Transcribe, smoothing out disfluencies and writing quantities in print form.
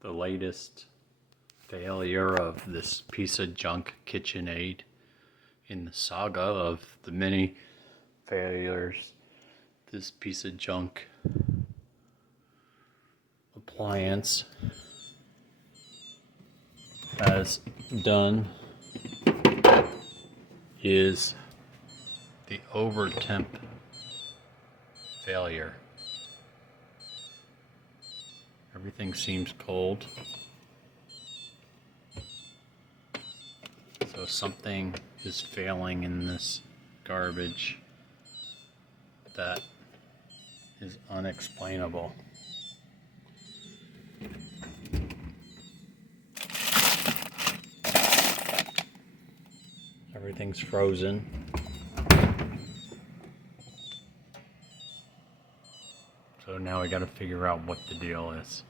the latest failure of this piece of junk KitchenAid in the saga of the many failures this piece of junk appliance has done is the over temp failure. Everything seems cold, so something is failing in this garbage that is unexplainable. Everything's frozen. So now we got to figure out what the deal is.